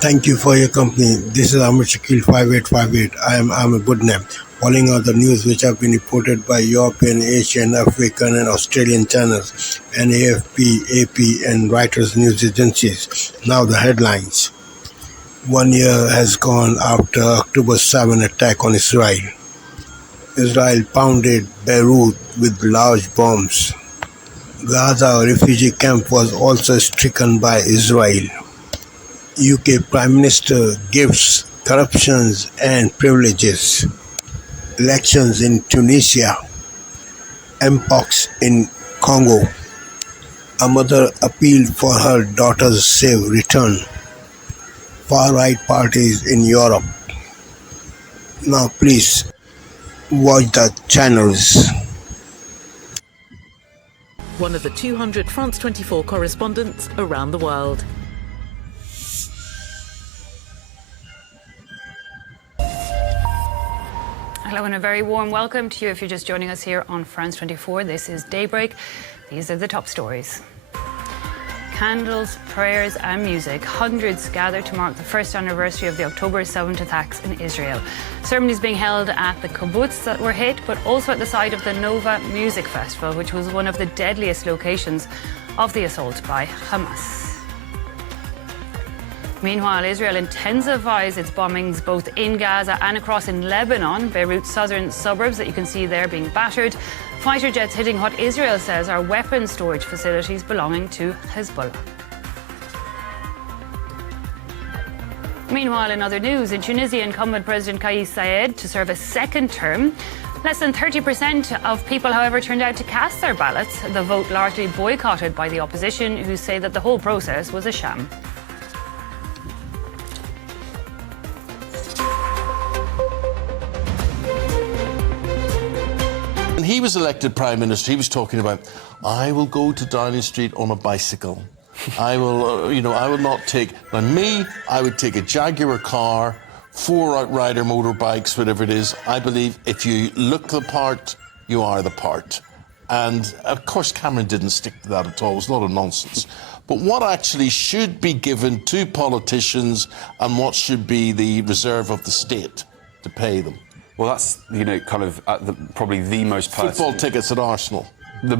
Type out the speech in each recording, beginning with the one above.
Thank you for your company. This is Ahmed Shakil 5858. I'm a good name. Following out the news which have been reported by European, Asian, African and Australian channels and AFP, AP and Reuters news agencies. Now the headlines. 1 year has gone after October 7 attack on Israel. Israel pounded Beirut with large bombs. Gaza refugee camp was also stricken by Israel. UK Prime Minister gives corruptions and privileges. Elections in Tunisia. Mpox in Congo. A mother appealed for her daughter's safe return. Far-right parties in Europe. Now please watch the channels. One of the 200 France 24 correspondents around the world. Hello and a very warm welcome to you if you're just joining us here on France 24. This is Daybreak. These are the top stories. Candles, prayers and music. Hundreds gather to mark the first anniversary of the October 7th attacks in Israel. Ceremonies being held at the kibbutz that were hit, but also at the site of the Nova Music Festival, which was one of the deadliest locations of the assault by Hamas. Meanwhile, Israel intensifies its bombings both in Gaza and across in Lebanon, Beirut's southern suburbs that you can see there being battered. Fighter jets hitting what Israel says are weapons storage facilities belonging to Hezbollah. Meanwhile, in other news, in Tunisia, incumbent President Kais Saied to serve a second term. Less than 30% of people, however, turned out to cast their ballots, the vote largely boycotted by the opposition, who say that the whole process was a sham. When he was elected Prime Minister, he was talking about, I will go to Downing Street on a bicycle. I will, I will not take... Now, me, I would take a Jaguar car, 4 Outrider motorbikes, whatever it is. I believe if you look the part, you are the part. And, of course, Cameron didn't stick to that at all. It was a lot of nonsense. But what actually should be given to politicians and what should be the reserve of the state to pay them? Well, that's, kind of probably the most personal... Football tickets at Arsenal. That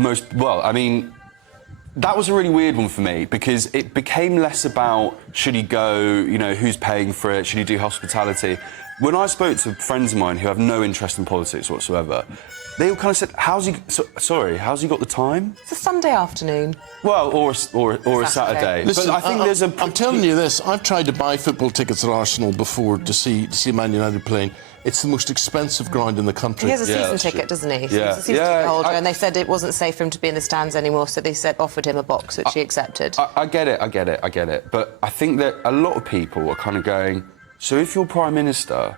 was a really weird one for me because it became less about should he go, who's paying for it, should he do hospitality. When I spoke to friends of mine who have no interest in politics whatsoever, they all kind of said, how's he got the time? It's a Sunday afternoon. Well, or a Saturday. Listen, but I think I'm telling you this, I've tried to buy football tickets at Arsenal before to see Man United playing. It's the most expensive ground in the country. He has a season ticket, doesn't he? Yeah. He's a season ticket holder, and they said it wasn't safe for him to be in the stands anymore, so they offered him a box, which he accepted. I get it. But I think that a lot of people are kind of going, so if you're Prime Minister,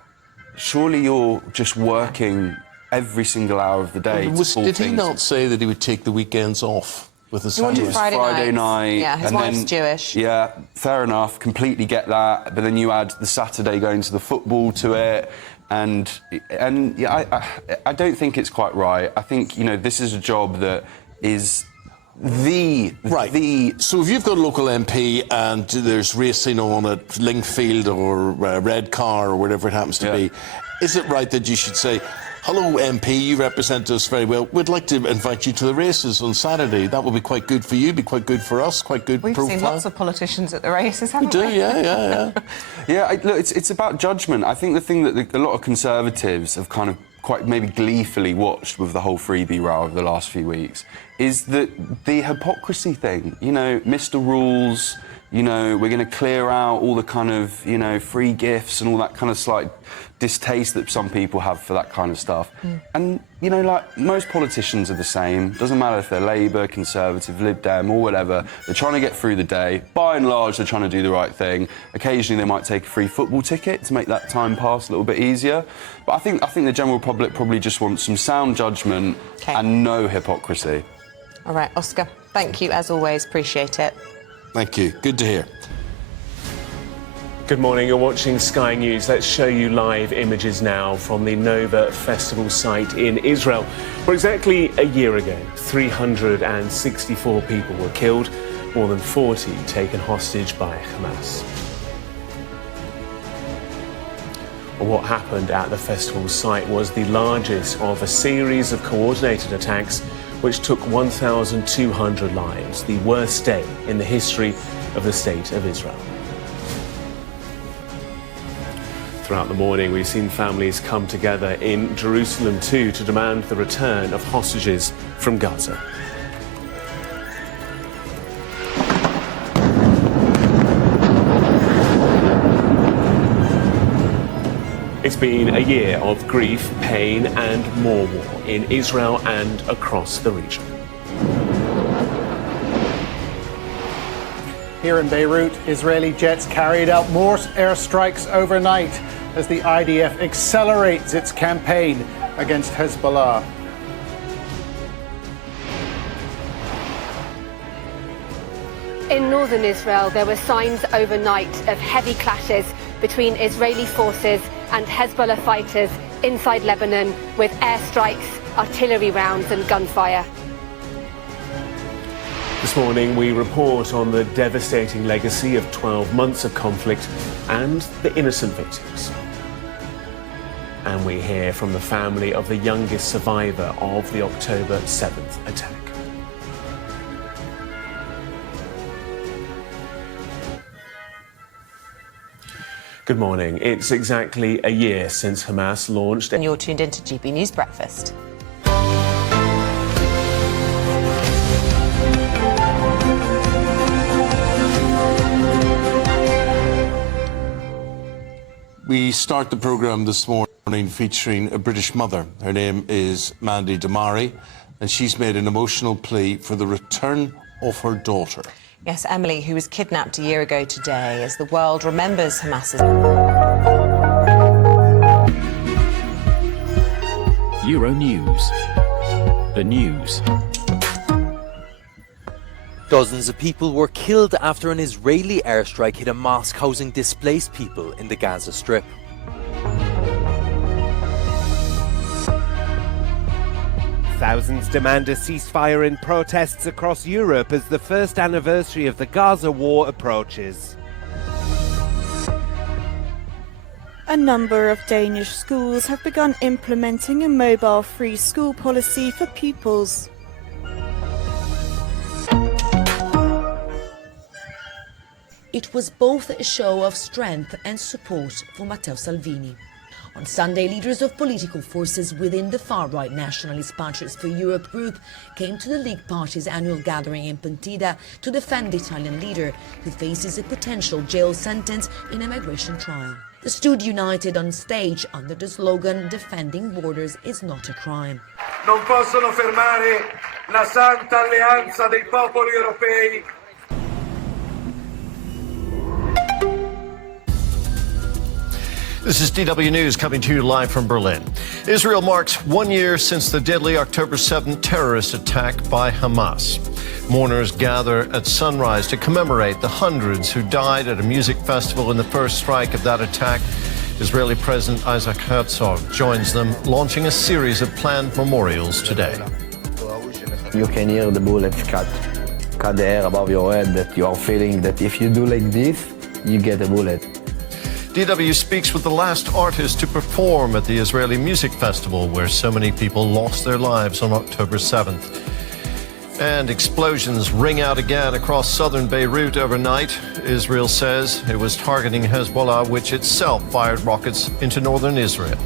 surely you're just working every single hour of the day. Did he not say that he would take the weekends off? With his family? Friday night. Yeah, his wife's Jewish. Yeah, fair enough. Completely get that. But then you add the Saturday going to the football to it, and yeah, I don't think it's quite right. I think this is a job that is So if you've got a local MP and there's racing on at Lingfield or Redcar or whatever it happens to be, is it right that you should say, hello, MP, you represent us very well. We'd like to invite you to the races on Saturday. That would be quite good for you, be quite good for us, quite good We've profile. seen lots of politicians at the races, haven't we? We do, yeah. Look, it's about judgment. I think the thing that a lot of Conservatives have kind of quite maybe gleefully watched with the whole freebie row over the last few weeks is that the hypocrisy thing. Mr. Rules, we're going to clear out all the kind of, free gifts and all that kind of slight distaste that some people have for that kind of stuff. And, most politicians are the same. Doesn't matter if they're Labour, Conservative, Lib Dem or whatever. They're trying to get through the day. By and large, they're trying to do the right thing. Occasionally, they might take a free football ticket to make that time pass a little bit easier. But I think the general public probably just wants some sound judgment and no hypocrisy. All right, Oscar, thank you, as always. Appreciate it. Thank you. Good to hear. Good morning, you're watching Sky News. Let's show you live images now from the Nova Festival site in Israel, where exactly a year ago, 364 people were killed, more than 40 taken hostage by Hamas. What happened at the festival site was the largest of a series of coordinated attacks which took 1,200 lives, the worst day in the history of the State of Israel. Throughout the morning, we've seen families come together in Jerusalem too to demand the return of hostages from Gaza. It's been a year of grief, pain and more war in Israel and across the region. Here in Beirut, Israeli jets carried out more airstrikes overnight as the IDF accelerates its campaign against Hezbollah. In northern Israel, there were signs overnight of heavy clashes between Israeli forces and Hezbollah fighters inside Lebanon, with airstrikes, artillery rounds and gunfire. This morning we report on the devastating legacy of 12 months of conflict and the innocent victims. And we hear from the family of the youngest survivor of the October 7th attack. Good morning. It's exactly a year since Hamas launched. And you're tuned into GB News Breakfast. We start the programme this morning featuring a British mother. Her name is Mandy Damari, and she's made an emotional plea for the return of her daughter. Yes, Emily, who was kidnapped a year ago today, as the world remembers Hamas's... Euro News. The news. Dozens of people were killed after an Israeli airstrike hit a mosque housing displaced people in the Gaza Strip. Thousands demand a ceasefire in protests across Europe as the first anniversary of the Gaza war approaches. A number of Danish schools have begun implementing a mobile-free school policy for pupils. It was both a show of strength and support for Matteo Salvini. On Sunday, leaders of political forces within the far-right Nationalist Patriots for Europe group came to the League Party's annual gathering in Pentida to defend the Italian leader, who faces a potential jail sentence in a migration trial. They stood united on stage under the slogan "Defending borders is not a crime." Non possono fermare la santa alleanza dei popoli europei. This is DW News coming to you live from Berlin. Israel marks 1 year since the deadly October 7th terrorist attack by Hamas. Mourners gather at sunrise to commemorate the hundreds who died at a music festival in the first strike of that attack. Israeli President Isaac Herzog joins them, launching a series of planned memorials today. You can hear the bullets cut the air above your head, that you are feeling that if you do like this, you get a bullet. DW speaks with the last artist to perform at the Israeli Music Festival, where so many people lost their lives on October 7th. And explosions ring out again across southern Beirut overnight. Israel says it was targeting Hezbollah, which itself fired rockets into northern Israel.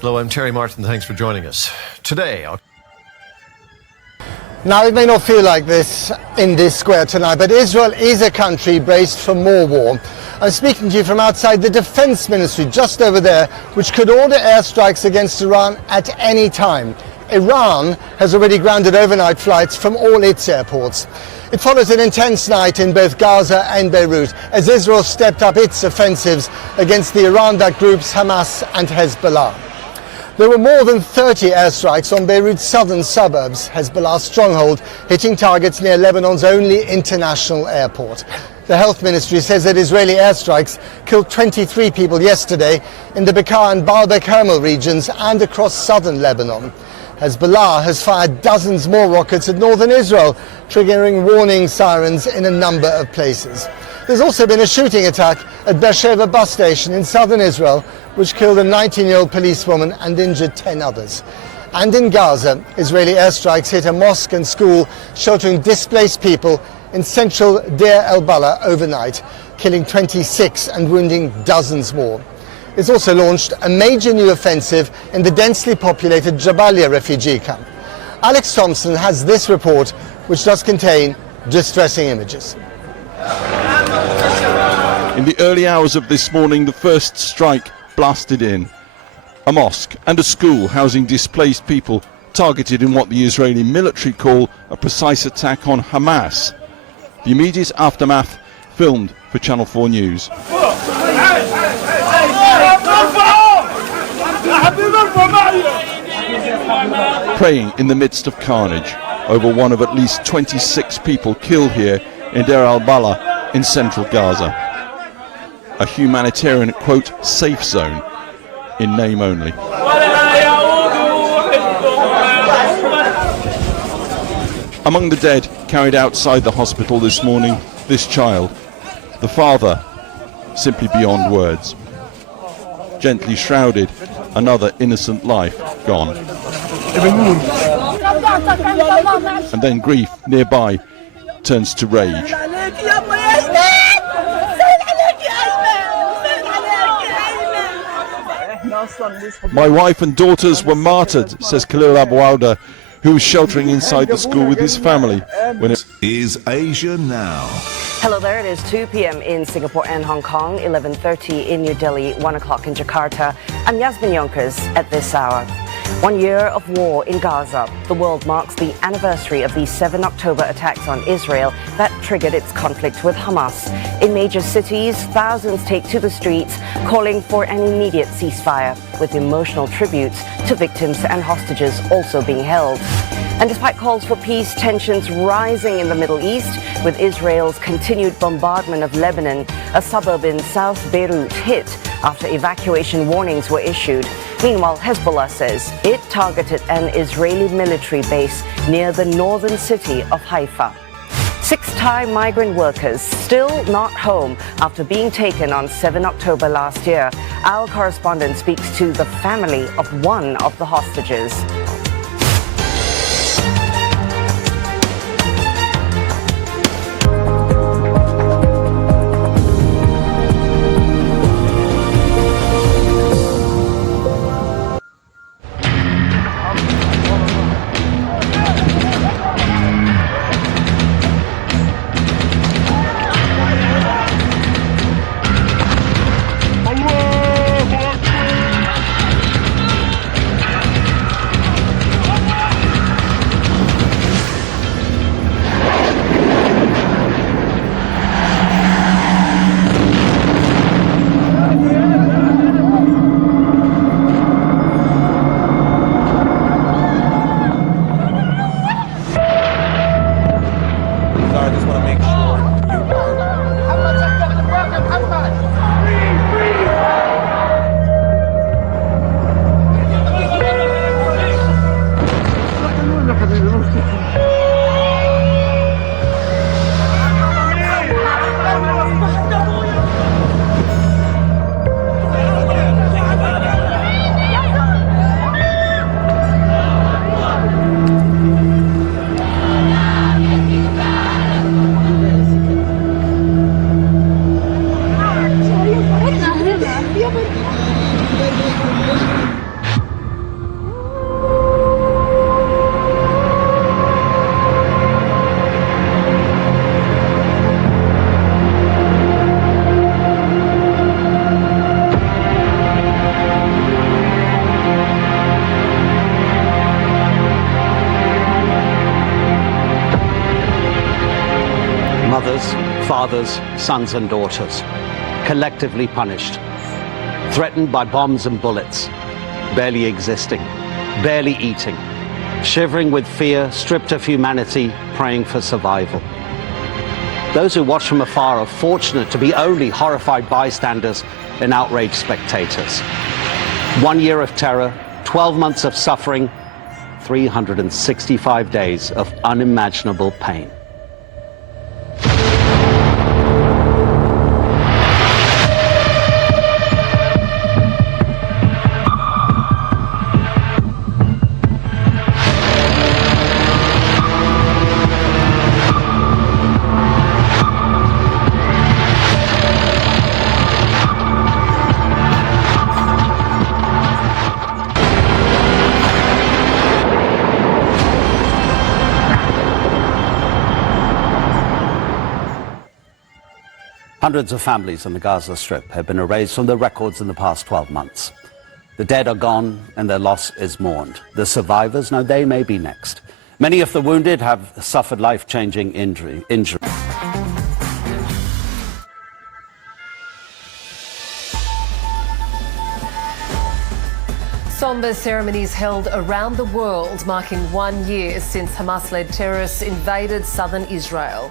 Hello, I'm Terry Martin. Thanks for joining us. Today, now, it may not feel like this in this square tonight, but Israel is a country braced for more war. I'm speaking to you from outside the Defense Ministry, just over there, which could order airstrikes against Iran at any time. Iran has already grounded overnight flights from all its airports. It follows an intense night in both Gaza and Beirut as Israel stepped up its offensives against the Iran-backed groups Hamas and Hezbollah. There were more than 30 airstrikes on Beirut's southern suburbs, Hezbollah's stronghold, hitting targets near Lebanon's only international airport. The health ministry says that Israeli airstrikes killed 23 people yesterday in the Bekaa and Baalbek Hermel regions and across southern Lebanon. Hezbollah has fired dozens more rockets at northern Israel, triggering warning sirens in a number of places. There's also been a shooting attack at Beersheba bus station in southern Israel, which killed a 19-year-old policewoman and injured 10 others. And in Gaza, Israeli airstrikes hit a mosque and school sheltering displaced people in central Deir el-Balah overnight, killing 26 and wounding dozens more. It's also launched a major new offensive in the densely populated Jabalia refugee camp. Alex Thompson has this report, which does contain distressing images. In the early hours of this morning, the first strike blasted in. A mosque and a school housing displaced people targeted in what the Israeli military call a precise attack on Hamas. The immediate aftermath filmed for Channel 4 News. Praying in the midst of carnage over one of at least 26 people killed here in Deir al-Balah in central Gaza. A humanitarian, quote, safe zone in name only. Among the dead carried outside the hospital this morning, this child, the father, simply beyond words. Gently shrouded, another innocent life gone. And then grief nearby turns to rage. My wife and daughters were martyred, says Khalil Abu Auda, who was sheltering inside the school with his family. When it is Asia Now. Hello there, it is 2 p.m. in Singapore and Hong Kong, 11:30 in New Delhi, 1 o'clock in Jakarta. I'm Yasmin Yonkers at this hour. 1 year of war in Gaza. The world marks the anniversary of the 7 October attacks on Israel that triggered its conflict with Hamas. In major cities, thousands take to the streets calling for an immediate ceasefire, with emotional tributes to victims and hostages also being held. And despite calls for peace, tensions rising in the Middle East, with Israel's continued bombardment of Lebanon, a suburb in South Beirut hit after evacuation warnings were issued. Meanwhile, Hezbollah says it targeted an Israeli military base near the northern city of Haifa. 6 Thai migrant workers still not home after being taken on 7 October last year. Our correspondent speaks to the family of one of the hostages. Mothers, fathers, sons and daughters, collectively punished, threatened by bombs and bullets, barely existing, barely eating, shivering with fear, stripped of humanity, praying for survival. Those who watch from afar are fortunate to be only horrified bystanders and outraged spectators. 1 year of terror, 12 months of suffering, 365 days of unimaginable pain. Hundreds of families on the Gaza Strip have been erased from their records in the past 12 months. The dead are gone and their loss is mourned. The survivors know they may be next. Many of the wounded have suffered life-changing injury. Somber ceremonies held around the world, marking 1 year since Hamas-led terrorists invaded southern Israel.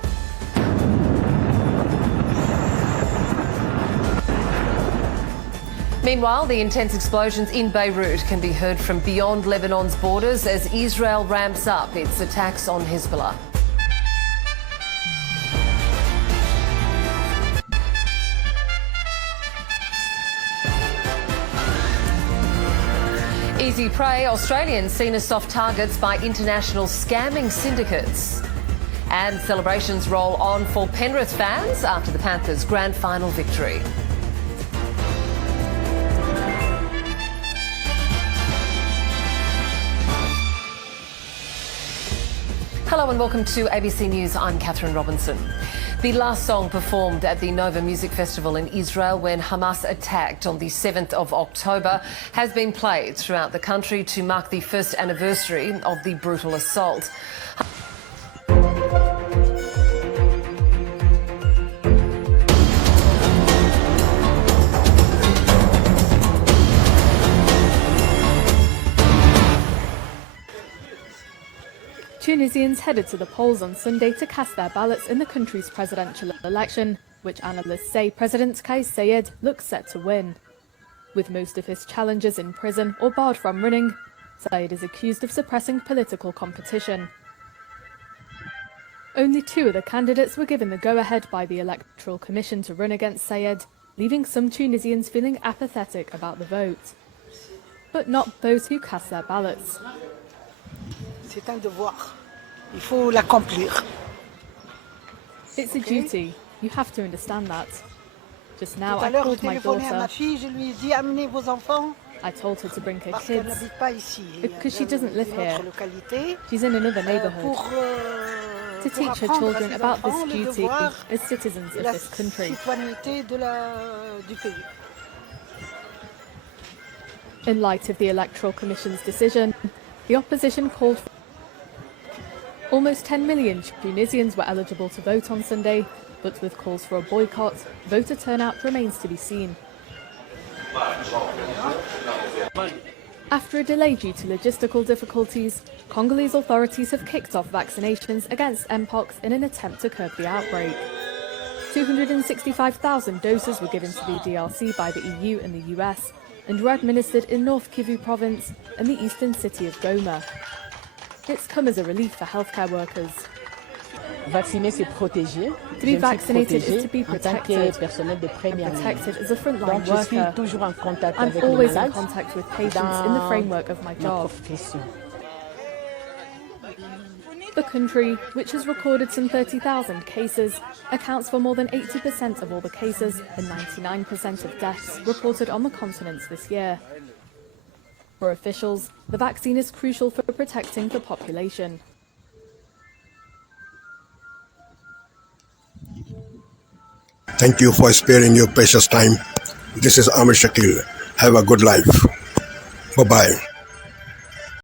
Meanwhile, the intense explosions in Beirut can be heard from beyond Lebanon's borders as Israel ramps up its attacks on Hezbollah. Easy prey, Australians seen as soft targets by international scamming syndicates. And celebrations roll on for Penrith fans after the Panthers' grand final victory. Hello and welcome to ABC News. I'm Catherine Robinson. The last song performed at the Nova Music Festival in Israel when Hamas attacked on the 7th of October has been played throughout the country to mark the first anniversary of the brutal assault. Tunisians headed to the polls on Sunday to cast their ballots in the country's presidential election, which analysts say President Kais Saied looks set to win. With most of his challengers in prison or barred from running, Saied is accused of suppressing political competition. Only 2 of the candidates were given the go-ahead by the Electoral Commission to run against Saied, leaving some Tunisians feeling apathetic about the vote. But not those who cast their ballots. C'est un devoir. Il faut l'accomplir. It's a duty. You have to understand that. Just now Tout à I l'heure, called j'ai my téléphoné à ma daughter. fille, je lui ai dit amenez vos enfants. I told her to bring her Parce qu'elle kids n'habite pas ici. because she doesn't live Une here. autre localité. She's in another neighbourhood. Pour To teach her apprendre à children ses about enfants this le duty devoir as citizens et of la this country. citoyenneté du pays. In light of the Electoral Commission's decision, the opposition called for almost 10 million Tunisians were eligible to vote on Sunday, but with calls for a boycott, voter turnout remains to be seen. After a delay due to logistical difficulties, Congolese authorities have kicked off vaccinations against Mpox in an attempt to curb the outbreak. 265,000 doses were given to the DRC by the EU and the US, and were administered in North Kivu province and the eastern city of Goma. It's come as a relief for healthcare workers. Vacciner, c'est protéger. To be Je me suis vaccinated protégée is to be en tant protected. que personnel de première And ligne. protected as a frontline Donc, je suis worker. toujours en contact I'm avec les always in malades contact with patients in the framework of my ma job. profession. The country, which has recorded some 30,000 cases, accounts for more than 80% of all the cases and 99% of deaths reported on the continent this year. For officials, the vaccine is crucial for protecting the population. Thank you for sparing your precious time. This is Amir Shakil. Have a good life. Bye-bye.